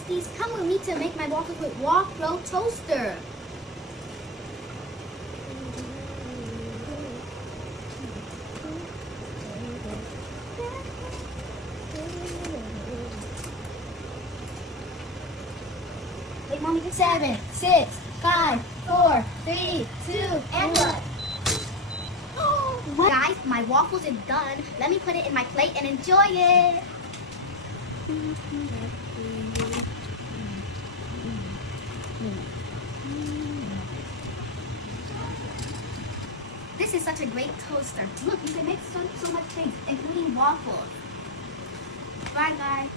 besties, come with me to make my waffles with Whall toaster. Wait, Mommy, 7, 6, 5, 4, 3, 2, and 1. Guys, my waffles is done. Let me put it in my plate and enjoy it. This is such a great toaster. Look, you can make so much things, including waffles. Bye, guys.